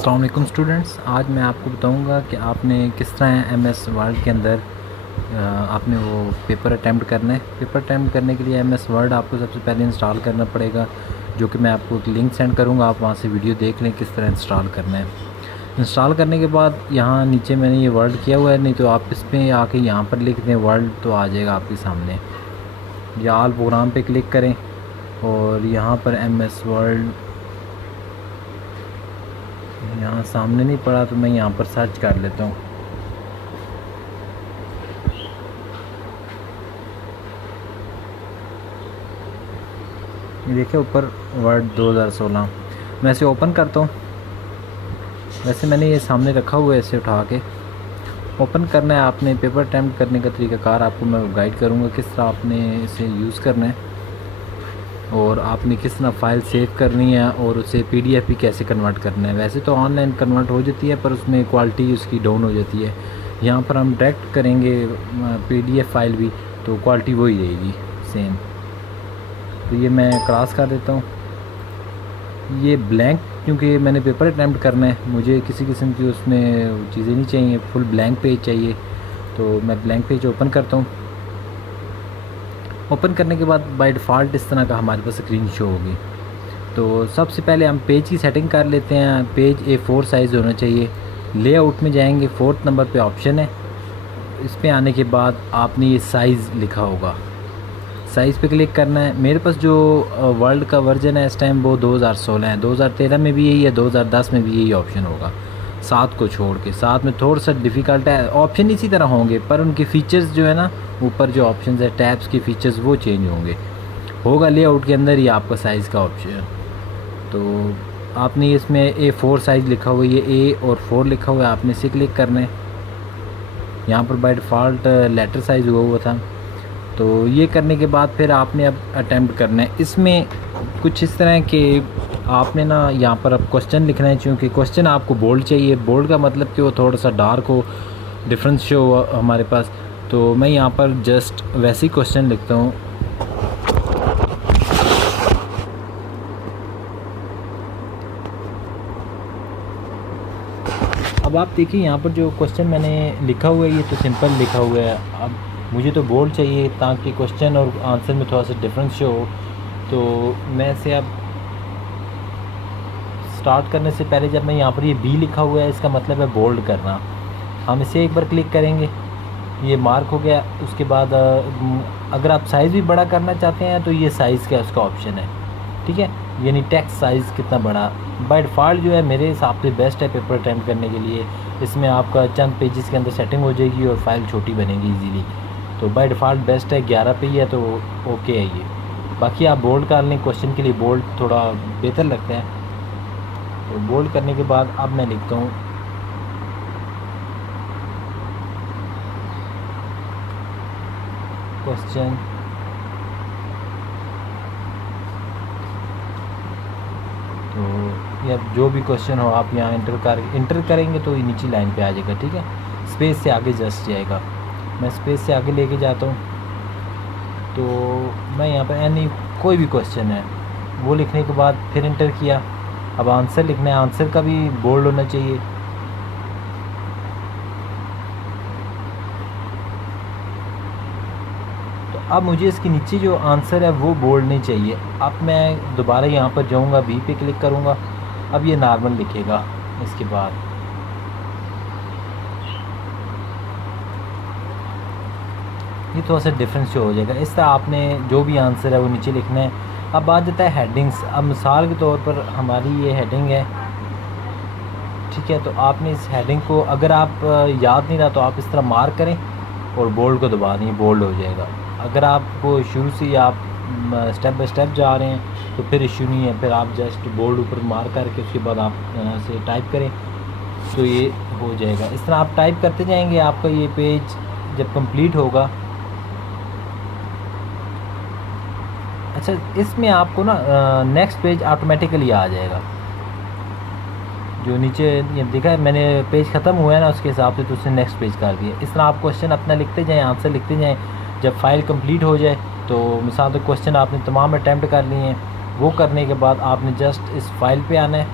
अस्सलाम वालेकुम स्टूडेंट्स, आज मैं आपको बताऊंगा कि आपने किस तरह एमएस वर्ड के अंदर आपने वो पेपर अटैम्प्ट करना है। पेपर अटैम्प्ट करने के लिए एमएस वर्ड आपको सबसे पहले इंस्टॉल करना पड़ेगा, जो कि मैं आपको एक लिंक सेंड करूंगा। आप वहां से वीडियो देख लें किस तरह इंस्टॉल करना है। इंस्टॉल करने के बाद यहाँ नीचे मैंने ये वर्ड किया हुआ है, नहीं तो आप इस पर आके यहाँ पर लिख दें वर्ड तो आ जाएगा आपके सामने। या ऑल प्रोग्राम पे क्लिक करें और यहाँ पर एमएस वर्ड यहाँ सामने नहीं पड़ा तो मैं यहाँ पर सर्च कर लेता हूँ। ये देखिए ऊपर वर्ड 2016 मैं इसे ओपन करता हूँ। वैसे मैंने ये सामने रखा हुआ है, इसे उठा के ओपन करना है। आपने पेपर अटैम्प्ट करने का तरीक़ाकार आपको मैं गाइड करूँगा किस तरह आपने इसे यूज़ करना है और आपने किस तरह फ़ाइल सेव करनी है और उसे पीडीएफ भी कैसे कन्वर्ट करना है। वैसे तो ऑनलाइन कन्वर्ट हो जाती है पर उसमें क्वालिटी उसकी डाउन हो जाती है। यहाँ पर हम डायरेक्ट करेंगे पीडीएफ फाइल भी तो क्वालिटी वही रहेगी सेम। तो ये मैं क्रॉस कर देता हूँ। ये ब्लैंक, क्योंकि मैंने पेपर अटैम्प्ट करना है, मुझे किसी किस्म की उसमें चीज़ें नहीं चाहिए, फुल ब्लैंक पेज चाहिए। तो मैं ब्लैंक पेज ओपन करता हूँ। ओपन करने के बाद बाय डिफ़ॉल्ट इस तरह का हमारे पास स्क्रीन शो होगी। तो सबसे पहले हम पेज की सेटिंग कर लेते हैं। पेज A4 साइज़ होना चाहिए। लेआउट में जाएंगे, 4th नंबर पे ऑप्शन है। इस पे आने के बाद आपने ये साइज़ लिखा होगा, साइज़ पे क्लिक करना है। मेरे पास जो वर्ल्ड का वर्जन है इस टाइम वो 2016 है। 2013 में भी यही है, 2010 में भी यही ऑप्शन होगा, 7 को छोड़ के। 7 में थोड़ा सा डिफ़िकल्ट है। ऑप्शन इसी तरह होंगे पर उनके फ़ीचर्स जो है ना, ऊपर जो ऑप्शन है टैब्स के फ़ीचर्स वो चेंज होगा लेआउट के अंदर ही आपका साइज़ का ऑप्शन। तो आपने इसमें A4 साइज़ लिखा हुआ है, ये A और 4 लिखा हुआ है, आपने इसे क्लिक करना है। यहाँ पर बाय डिफ़ॉल्ट लेटर साइज़ हुआ था। तो ये करने के बाद फिर आपने अब अटैम्प्ट करना है। इसमें कुछ इस तरह के आपने ना यहाँ पर अब क्वेश्चन लिखना है, क्योंकि क्वेश्चन आपको बोल्ड चाहिए। बोल्ड का मतलब कि वो थोड़ा सा डार्क हो, डिफरेंस शो हो हमारे पास। तो मैं यहाँ पर जस्ट वैसे ही क्वेश्चन लिखता हूँ। अब आप देखिए यहाँ पर जो क्वेश्चन मैंने लिखा हुआ है ये तो सिंपल लिखा हुआ है। अब मुझे तो बोल्ड चाहिए ताकि क्वेश्चन और आंसर में थोड़ा सा डिफरेंस शो हो। तो मैं इसे अब स्टार्ट करने से पहले जब मैं यहाँ पर ये B लिखा हुआ है, इसका मतलब है बोल्ड करना। हम इसे एक बार क्लिक करेंगे, ये मार्क हो गया। उसके बाद अगर आप साइज़ भी बड़ा करना चाहते हैं तो ये साइज़ का उसका ऑप्शन है, ठीक है, यानी टेक्स्ट साइज़ कितना बड़ा। बाय डिफ़ॉल्ट जो है मेरे हिसाब से बेस्ट है पेपर अटैम्प्ट करने के लिए। इसमें आपका चंद पेजेस के अंदर सेटिंग हो जाएगी और फाइल छोटी बनेगी इजीली। तो बाय डिफ़ॉल्ट बेस्ट है, 11 पे ही है तो ओके है ये। बाकी आप बोल्ड कर लें, क्वेश्चन के लिए बोल्ड थोड़ा बेहतर लगता है। तो बोल्ड करने के बाद अब मैं लिखता हूँ क्वेश्चन तो या जो भी क्वेश्चन हो आप यहाँ इंटर करेंगे तो ये नीचे लाइन पे आ जाएगा, ठीक है। स्पेस से आगे जस्ट जाएगा, मैं स्पेस से आगे लेके जाता हूँ। तो मैं यहाँ पर एनी कोई भी क्वेश्चन है वो लिखने के बाद फिर इंटर किया। अब आंसर लिखना है, आंसर का भी बोल्ड होना चाहिए। अब मुझे इसके नीचे जो आंसर है वो बोल्ड नहीं चाहिए। अब मैं दोबारा यहाँ पर जाऊँगा, B पे क्लिक करूँगा। अब ये नॉर्मल लिखेगा। इसके बाद ये थोड़ा सा डिफरेंस शो हो जाएगा। इस तरह आपने जो भी आंसर है वो नीचे लिखना है। अब आ जाता है हेडिंग्स। अब मिसाल के तौर पर हमारी ये हेडिंग है, ठीक है। तो आपने इस हेडिंग को अगर आप याद नहीं रहा तो आप इस तरह मार्क करें और बोल्ड को दबा दें, बोल्ड हो जाएगा। अगर आपको शुरू से आप स्टेप बाय स्टेप जा रहे हैं तो फिर इशू नहीं है, फिर आप जस्ट बोल्ड ऊपर मार्क करके उसके बाद आप से टाइप करें तो ये हो जाएगा। इस तरह आप टाइप करते जाएंगे, आपका ये पेज जब कंप्लीट होगा। अच्छा, इसमें आपको ना नेक्स्ट पेज ऑटोमेटिकली आ जाएगा। जो नीचे ये दिखा है मैंने पेज ख़त्म हुआ है ना, उसके हिसाब से तो उसने नेक्स्ट पेज कर दिया। इस तरह आप क्वेश्चन अपना लिखते जाएं, आंसर लिखते जाएं। जब फाइल कंप्लीट हो जाए तो मिसाल तो क्वेश्चन आपने तमाम अटैम्प्ट कर लिए हैं, वो करने के बाद आपने जस्ट इस फाइल पे आना है।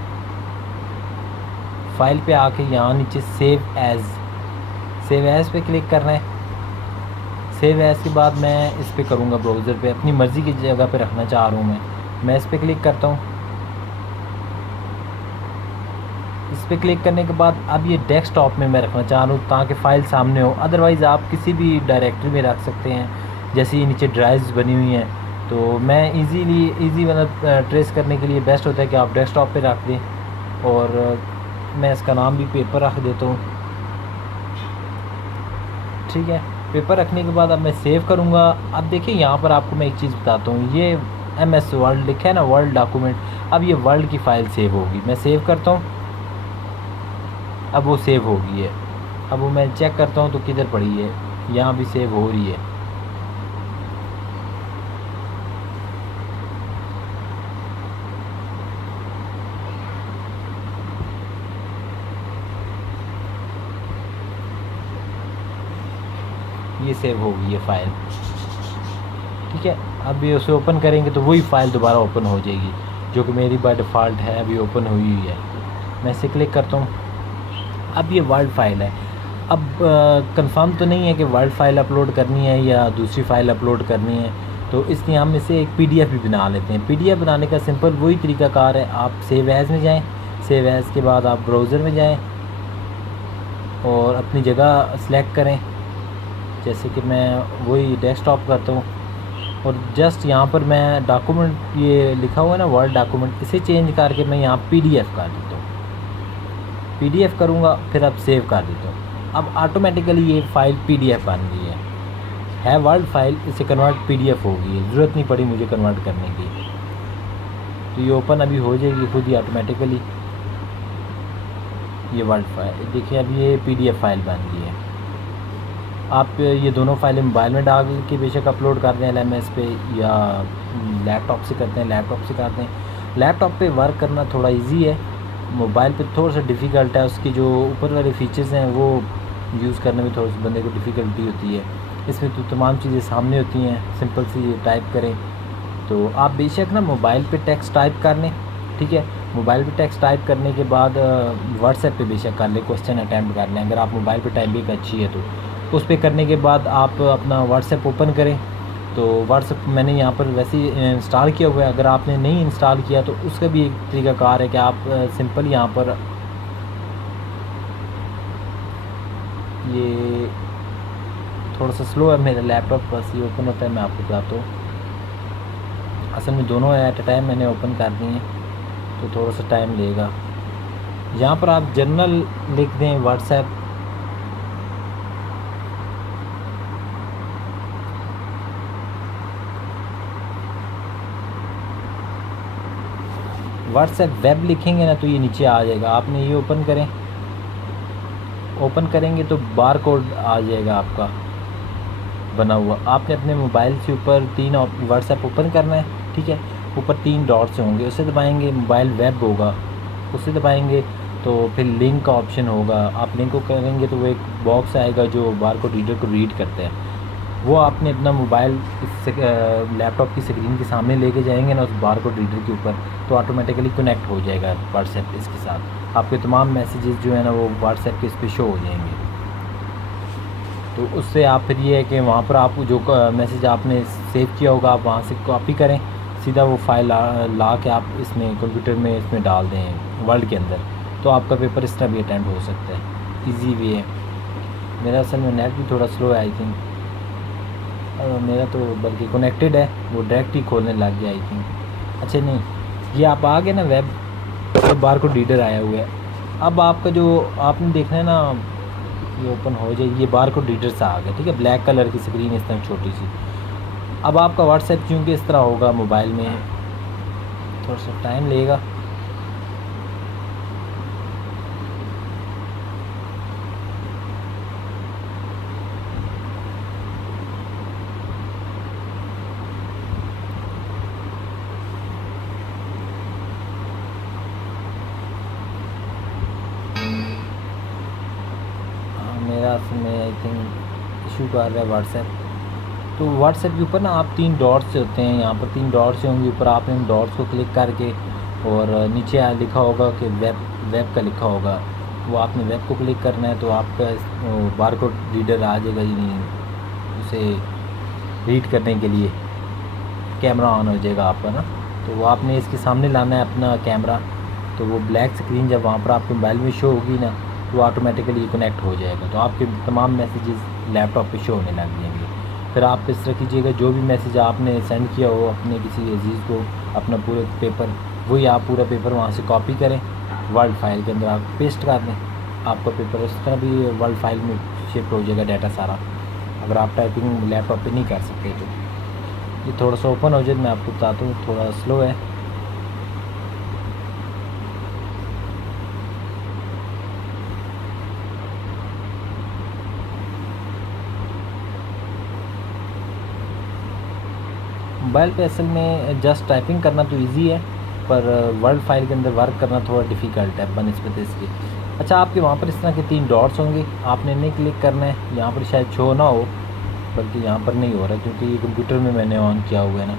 फाइल पे आके यहाँ नीचे सेव एज़ पे क्लिक करना है। सेव एज़ के बाद मैं इस पे करूँगा ब्राउज़र पे, अपनी मर्ज़ी की जगह पे रखना चाह रहा हूँ मैं इस पे क्लिक करता हूँ। इस पे क्लिक करने के बाद अब ये डेस्कटॉप में मैं रखना चाह रहा हूँ ताकि फ़ाइल सामने हो। अदरवाइज़ आप किसी भी डायरेक्टरी में रख सकते हैं, जैसे ये नीचे ड्राइव्स बनी हुई हैं। तो मैं इजी मतलब ट्रेस करने के लिए बेस्ट होता है कि आप डेस्कटॉप पे रख दें। और मैं इसका नाम भी पेपर रख देता हूँ, ठीक है। पेपर रखने के बाद अब मैं सेव करूँगा। अब देखिए यहाँ पर आपको मैं एक चीज़ बताता हूँ, ये MS वर्ल्ड लिखा है ना, वर्ल्ड डॉक्यूमेंट। अब ये वर्ल्ड की फ़ाइल सेव होगी। मैं सेव करता हूँ, अब वो सेव हो गई है। अब वो मैं चेक करता हूँ तो किधर पड़ी है, यहाँ भी सेव हो रही है। ये सेव हो गई है फ़ाइल, ठीक है। अभी उसे ओपन करेंगे तो वही फ़ाइल दोबारा ओपन हो जाएगी, जो कि मेरी बाय डिफ़ॉल्ट है, अभी ओपन हुई हुई है। मैं इसे क्लिक करता हूँ। अब ये वर्ल्ड फ़ाइल है। अब कंफर्म तो नहीं है कि वर्ल्ड फ़ाइल अपलोड करनी है या दूसरी फ़ाइल अपलोड करनी है, तो इसलिए हम इसे एक PDF भी बना लेते हैं। PDF बनाने का सिंपल वही तरीक़ाकार है, आप सेव एज़ में जाएँ। सेव एज़ के बाद आप ब्राउज़र में जाएँ और अपनी जगह सेलेक्ट करें, जैसे कि मैं वही डेस्कटॉप करता हूँ। और जस्ट यहाँ पर मैं डॉक्यूमेंट ये लिखा हुआ है ना वर्ल्ड डॉक्यूमेंट, इसे चेंज करके मैं यहाँ PDF कर देता हूँ। PDF करूँगा, फिर अब सेव कर देता हूँ। अब ऑटोमेटिकली ये फ़ाइल PDF बन गई है वर्ल्ड फाइल, इसे कन्वर्ट PDF हो गई है, ज़रूरत नहीं पड़ी मुझे कन्वर्ट करने की। तो ये ओपन अभी हो जाएगी खुद ही ऑटोमेटिकली, ये वर्ल्ड फाइल। देखिए अब ये PDF फाइल बन गई है। आप ये दोनों फाइलें मोबाइल में डाल के बेशक अपलोड कर दें LMS पे, या लैपटॉप से करते हैं, लैपटॉप से करते हैं। लैपटॉप पे वर्क करना थोड़ा इजी है, मोबाइल पे थोड़ा सा डिफ़िकल्ट है। उसकी जो ऊपर वाले फीचर्स हैं वो यूज़ करने में थोड़ा सा बंदे को डिफ़िकल्टी होती है। इसमें तो तमाम चीज़ें सामने होती हैं, सिंपल सी टाइप करें। तो आप बेशक ना मोबाइल पे टेक्स्ट टाइप कर लें, ठीक है। मोबाइल पे टेक्स्ट टाइप करने के बाद व्हाट्सएप पे बेशक कर लें, क्वेश्चन अटैम्प्ट कर लें, अगर आप मोबाइल पे टाइपिंग अच्छी है तो। उस पर करने के बाद आप अपना व्हाट्सएप ओपन करें। तो व्हाट्सएप मैंने यहाँ पर वैसे ही इंस्टॉल किया हुआ है, अगर आपने नहीं इंस्टॉल किया तो उसका भी एक तरीक़ाकार है कि आप सिंपल यहाँ पर ये थोड़ा सा स्लो है मेरा लैपटॉप, बस ये ओपन होता है, मैं आपको बताता हूँ। असल में दोनों एट अ टाइम मैंने ओपन कर दिए हैं तो थोड़ा सा टाइम लेगा। यहाँ पर आप जनरल लिख दें व्हाट्सएप, व्हाट्सएप वेब लिखेंगे ना तो ये नीचे आ जाएगा। आपने ये ओपन करें, ओपन करेंगे तो बार कोड आ जाएगा आपका बना हुआ। आपने अपने मोबाइल से ऊपर 3 व्हाट्सएप ओपन करना है, ठीक है। ऊपर 3 डॉट्स होंगे, उसे दबाएंगे, मोबाइल वेब होगा, उसे दबाएंगे तो फिर लिंक का ऑप्शन होगा। आप लिंक को करेंगे तो वो एक बॉक्स आएगा जो बार कोड रीडर को रीड करते हैं। वो आपने अपना मोबाइल लैपटॉप की स्क्रीन के सामने लेके जाएंगे ना उस बार कोड रीडर के ऊपर, तो ऑटोमेटिकली कनेक्ट हो जाएगा व्हाट्सएप इसके साथ। आपके तमाम मैसेजेस जो है ना वो व्हाट्सएप के इस पर शो हो जाएंगे। तो उससे आप फिर ये है कि वहाँ पर आप जो मैसेज आपने सेव किया होगा आप वहाँ से कॉपी करें, सीधा वो फाइल ला के आप इसमें कंप्यूटर में इसमें डाल दें वर्ल्ड के अंदर, तो आपका पेपर इस तरह भी अटेम्प्ट हो सकता है। इजी वे है। मेरा असल में नेट भी थोड़ा स्लो है आई थिंक, मेरा तो बल्कि कनेक्टेड है, वो डायरेक्ट ही खोलने लग गया आई थिंक। अच्छा नहीं, ये आप आ गए ना वेब, तो बार कोड रीडर आया हुआ है। अब आपका जो आपने देखना है ना ये ओपन हो जाए, ये बार कोड रीडर से आ गया, ठीक है। ब्लैक कलर की स्क्रीन इस तरह छोटी सी। अब आपका व्हाट्सएप चूँकि इस तरह होगा मोबाइल में, थोड़ा सा टाइम लेगा। मेरा में आई थिंक इशू कर रहा है व्हाट्सएप। तो व्हाट्सएप के ऊपर ना आप 3 डॉट्स होते हैं, यहाँ पर 3 डॉट्स होंगे ऊपर। आपने इन डॉट्स को क्लिक करके और नीचे लिखा होगा कि वेब का लिखा होगा, वो आपने वेब को क्लिक करना है तो आपका बारकोड रीडर आ जाएगा, यानी उसे रीड करने के लिए कैमरा ऑन हो जाएगा आपका ना। तो वो आपने इसके सामने लाना है अपना कैमरा, तो वो ब्लैक स्क्रीन जब वहाँ पर आपके मोबाइल में शो होगी ना तो ऑटोमेटिकली कनेक्ट हो जाएगा, तो आपके तमाम मैसेजेस लैपटॉप पे शो होने लग जाएंगे। फिर आप इस तरह कीजिएगा, जो भी मैसेज आपने सेंड किया हो अपने किसी अजीज़ को, अपना पूरे पेपर, वही आप पूरा पेपर वहाँ से कॉपी करें, वर्ड फाइल के अंदर आप पेस्ट कर दें। आपका पेपर उस तरह भी वर्ड फाइल में शिफ्ट हो जाएगा डाटा सारा, अगर आप टाइपिंग लैपटॉप पे नहीं कर सकते तो। ये थोड़ा सा ओपन हो जाए, मैं आपको बताता हूँ, थोड़ा स्लो है। मोबाइल पे असल में जस्ट टाइपिंग करना तो इजी है, पर वर्ड फाइल के अंदर वर्क करना थोड़ा डिफ़िकल्ट है बनस्बत इसके। अच्छा, आपके वहाँ पर इस तरह के 3 डॉट्स होंगे, आपने इन्हें क्लिक करना है। यहाँ पर शायद शो ना हो, बल्कि यहाँ पर नहीं हो रहा क्योंकि ये कंप्यूटर में मैंने ऑन किया हुआ है ना,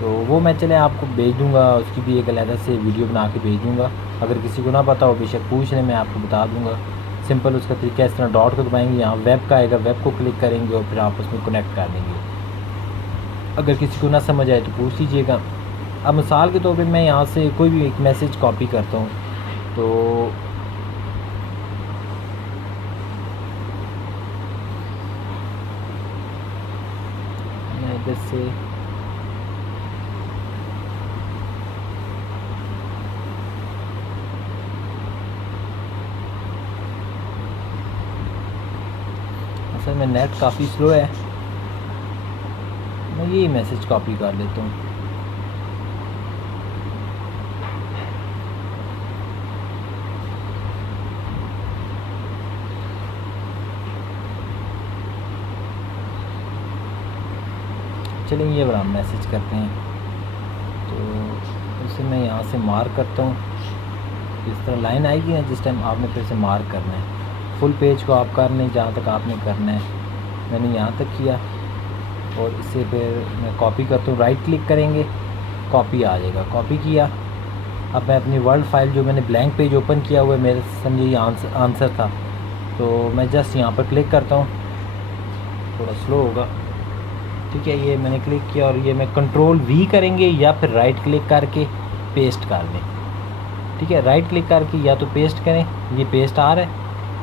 तो वो मैं चले आपको भेज दूँगा, उसकी भी एक अलग से वीडियो बना के भेज दूँगा। अगर किसी को ना पता हो बेशक पूछ लें, मैं आपको बता दूँगा। सिंपल उसका तरीका इस तरह डॉट को दबाएंगे, यहाँ वेब का आएगा, वेब को क्लिक करेंगे और फिर आप उसमें कनेक्ट कर देंगे। अगर किसी को ना समझ आए तो पूछ लीजिएगा। अब मिसाल के तौर पे मैं यहाँ से कोई भी एक मैसेज कॉपी करता हूँ, तो मैं इधर से असल में नेट काफ़ी स्लो है, मैं यही मैसेज कॉपी कर लेता हूँ। चलिए ये बड़ा मैसेज करते हैं, तो उसे मैं यहाँ से मार्क करता हूँ। इस तरह लाइन आएगी ना, जिस टाइम आपने फिर से मार्क करना है। फुल पेज को आप कर लें जहाँ तक आपने करना है, मैंने यहाँ तक किया और इसे फिर मैं कॉपी करता हूँ। राइट क्लिक करेंगे, कॉपी आ जाएगा, कॉपी किया। अब मैं अपनी वर्ड फाइल जो मैंने ब्लैंक पेज ओपन किया हुआ है, मेरे समझे ये आंसर था, तो मैं जस्ट यहाँ पर क्लिक करता हूँ। थोड़ा स्लो होगा, ठीक है। ये मैंने क्लिक किया और ये मैं कंट्रोल V करेंगे या फिर राइट क्लिक करके पेस्ट कर दें, ठीक है। राइट क्लिक करके या तो पेस्ट करें, ये पेस्ट आ रहा है,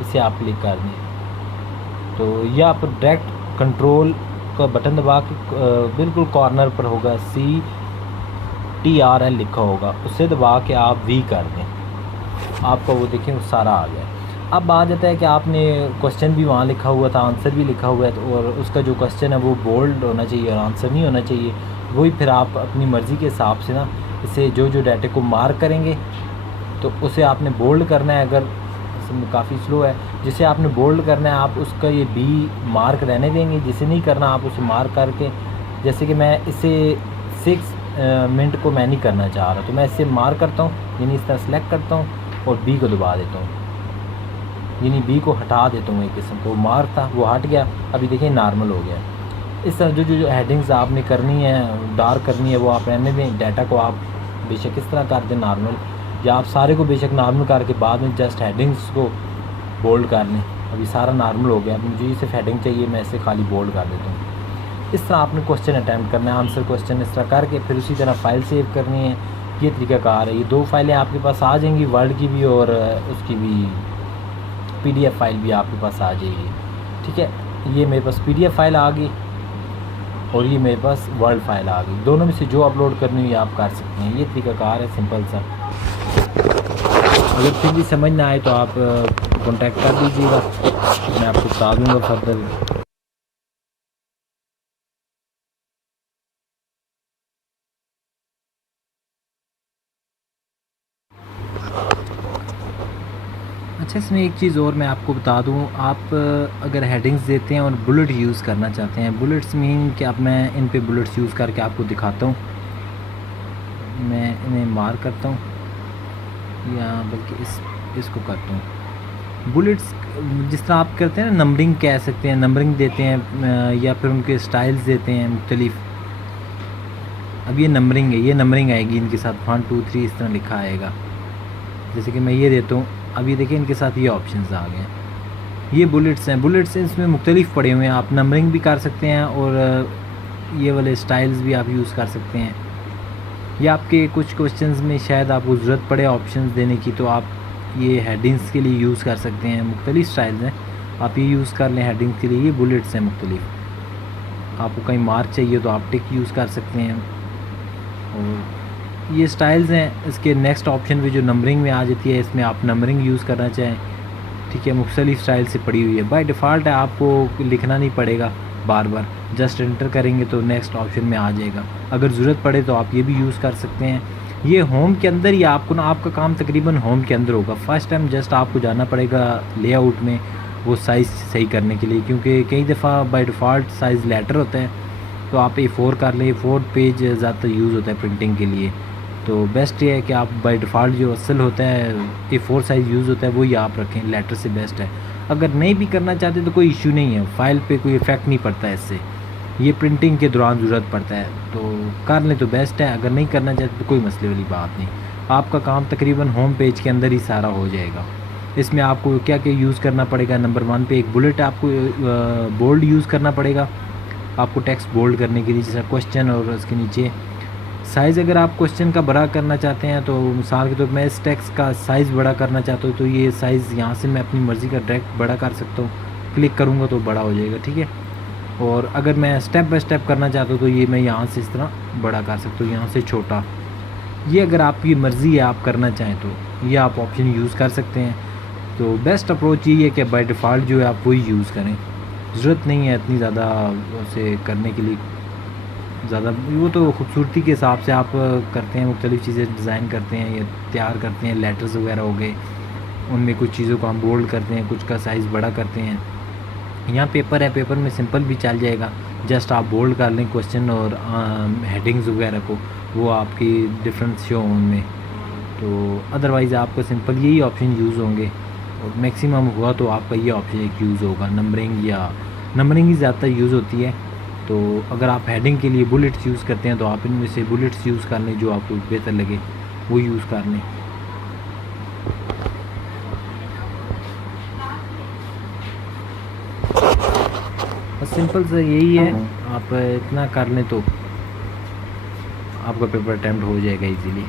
इसे आप क्लिक कर दें। तो या आप डायरेक्ट कंट्रोल का बटन दबा के बिल्कुल कॉर्नर पर होगा CTRL लिखा होगा, उससे दबा के आप V कर दें, आपका वो देखें वो सारा आ गया। अब आ जाता है कि आपने क्वेश्चन भी वहाँ लिखा हुआ था, आंसर भी लिखा हुआ है, तो और उसका जो क्वेश्चन है वो बोल्ड होना चाहिए और आंसर नहीं होना चाहिए। वही फिर आप अपनी मर्ज़ी के हिसाब से ना इसे जो जो डाटे को मार्क करेंगे तो उसे आपने बोल्ड करना है। अगर काफ़ी स्लो है, जिसे आपने बोल्ड करना है आप उसका ये B मार्क रहने देंगे, जिसे नहीं करना आप उसे मार्क करके, जैसे कि मैं इसे 6 मिनट को मैं नहीं करना चाह रहा, तो मैं इसे मार्क करता हूँ, यानी इस तरह सेलेक्ट करता हूँ और B को दबा देता हूँ, यानी B को हटा देता हूँ। एक किस्म को मार्क था वो हट गया, अभी देखिए नॉर्मल हो गया। इस तरह जो जो हेडिंग्स आपने करनी है, डार्क करनी है, वो आप रहने दें। डाटा को आप बेशक इस तरह कर दें नॉर्मल, या आप सारे को बेशक नॉर्मल करके बाद में जस्ट हेडिंग्स को बोल्ड कर लें। अभी सारा नॉर्मल हो गया, मुझे सिर्फ हेडिंग चाहिए, मैं इसे खाली बोल्ड कर देता हूँ। इस तरह आपने क्वेश्चन अटैम्प्ट करना है, आंसर क्वेश्चन इस तरह करके फिर उसी तरह फ़ाइल सेव करनी है। ये तरीक़ाकार है। ये 2 फाइलें आपके पास आ जाएंगी, वर्ड की भी और उसकी भी PDF फाइल भी आपके पास आ जाएगी, ठीक है। ये मेरे पास PDF फाइल आ गई और ये मेरे पास वर्ड फाइल आ गई। दोनों में से जो अपलोड करनी हुई आप कर सकते हैं। ये तरीक़ाकार है सिंपल सा। अगर फिर भी समझ ना आए तो आप कांटेक्ट कर दीजिएगा, मैं आपको बता दूँगा फर्दर। अच्छा, इसमें एक चीज़ और मैं आपको बता दूं, आप अगर हेडिंग्स देते हैं और बुलेट यूज़ करना चाहते हैं, बुलेट्स मीन कि अब मैं इन पे बुलेट्स यूज़ करके आपको दिखाता हूं। मैं इन्हें मार्क करता हूं या बल्कि इसको करता हूं। बुलेट्स जिस तरह आप करते हैं ना, नंबरिंग कह सकते हैं, नंबरिंग देते हैं या फिर उनके स्टाइल्स देते हैं मुख्तलिफ। अब ये नंबरिंग है, ये नंबरिंग आएगी इनके साथ 1 2 3 इस तरह लिखा आएगा। जैसे कि मैं ये देता हूँ अब ये देखिए इनके साथ ये ऑप्शंस आ गए हैं। ये बुलेट्स हैं, बुलेट्स इसमें मुख्तलिफ पड़े हुए हैं, आप नंबरिंग भी कर सकते हैं और ये वाले स्टाइल्स भी आप यूज़ कर सकते हैं। ये आपके कुछ क्वेश्चंस में शायद आपको ज़रूरत पड़े ऑप्शंस देने की, तो आप ये हेडिंग्स के लिए यूज़ कर सकते हैं। मुख्तलिफ स्टाइल्स हैं, आप ये यूज़ कर लें हेडिंग्स के लिए। ये बुलेट्स हैं मुख्तलिफ, आपको कहीं मार्क चाहिए तो आप टिक यूज़ कर सकते हैं। और ये स्टाइल्स हैं। इसके नेक्स्ट ऑप्शन पे जो नंबरिंग में आ जाती है, इसमें आप नंबरिंग यूज़ करना चाहें, ठीक है, मुख्तलिफ स्टाइल से पड़ी हुई है। बाय डिफ़ॉल्ट है, आपको लिखना नहीं पड़ेगा बार बार, जस्ट एंटर करेंगे तो नेक्स्ट ऑप्शन में आ जाएगा। अगर ज़रूरत पड़े तो आप ये भी यूज़ कर सकते हैं। ये होम के अंदर ही आपको ना, आपका काम तकरीबन होम के अंदर होगा। फर्स्ट टाइम जस्ट आपको जाना पड़ेगा लेआउट में वो साइज़ सही करने के लिए, क्योंकि कई दफ़ा बाय डिफ़ॉल्ट साइज़ लेटर होता है, तो आप A4 कर लें। A4 पेज ज़्यादातर यूज़ होता है प्रिंटिंग के लिए, तो बेस्ट ये है कि आप बाय डिफ़ॉल्ट जो असल होता है A4 साइज़ यूज़ होता है वही आप रखें, लेटर से बेस्ट है। अगर नहीं भी करना चाहते तो कोई इशू नहीं है, फ़ाइल पे कोई इफ़ेक्ट नहीं पड़ता है इससे, ये प्रिंटिंग के दौरान ज़रूरत पड़ता है, तो कर लें तो बेस्ट है। अगर नहीं करना चाहते तो कोई मसले वाली बात नहीं, आपका काम तकरीबन होम पेज के अंदर ही सारा हो जाएगा। इसमें आपको क्या क्या यूज़ करना पड़ेगा, नंबर 1 पे एक बुलेट आपको बोल्ड यूज़ करना पड़ेगा, आपको टेक्स्ट बोल्ड करने के लिए, जैसा क्वेश्चन और उसके नीचे साइज़। अगर आप क्वेश्चन का बड़ा करना चाहते हैं तो मिसाल के तौर पर मैं इस टेक्स्ट का साइज़ बड़ा करना चाहता हूँ, तो ये साइज़ यहाँ से मैं अपनी मर्ज़ी का डायरेक्ट बड़ा कर सकता हूँ, क्लिक करूँगा तो बड़ा हो जाएगा, ठीक है। और अगर मैं स्टेप बाय स्टेप करना चाहता हूँ तो ये मैं यहाँ से इस तरह बड़ा कर सकता हूँ, यहाँ से छोटा। ये अगर आपकी मर्ज़ी है आप करना चाहें तो ये आप ऑप्शन यूज़ कर सकते हैं। तो बेस्ट अप्रोच ये है कि बाय डिफ़ॉल्ट जो है आप वही यूज़ करें, ज़रूरत नहीं है इतनी ज़्यादा उसे करने के लिए ज़्यादा। वो तो खूबसूरती के हिसाब से आप करते हैं, मुख्तलिफ़ चीज़ें डिज़ाइन करते हैं या तैयार करते हैं, लेटर्स वगैरह हो गए, उनमें कुछ चीज़ों को हम बोल्ड करते हैं, कुछ का साइज़ बड़ा करते हैं। यहाँ पेपर है, पेपर में सिंपल भी चल जाएगा, जस्ट आप बोल्ड कर लें क्वेश्चन और हेडिंग्स वगैरह को, वो आपकी डिफरेंस शो उनमें। तो अदरवाइज़ आपको सिंपल यही ऑप्शन यूज़ होंगे, और मैक्सिमम हुआ तो आपका ये ऑप्शन एक यूज़ होगा, नंबरिंग या नंबरिंग ही ज़्यादातर यूज़ होती है। तो अगर आप हेडिंग के लिए बुलेट्स यूज़ करते हैं तो आप इनमें से बुलेट्स यूज़ कर लें, जो आपको बेहतर लगे वो यूज़ कर लें। बस सिंपल से यही है, आप इतना कर लें तो आपका पेपर अटैम्प्ट हो जाएगा इजीली।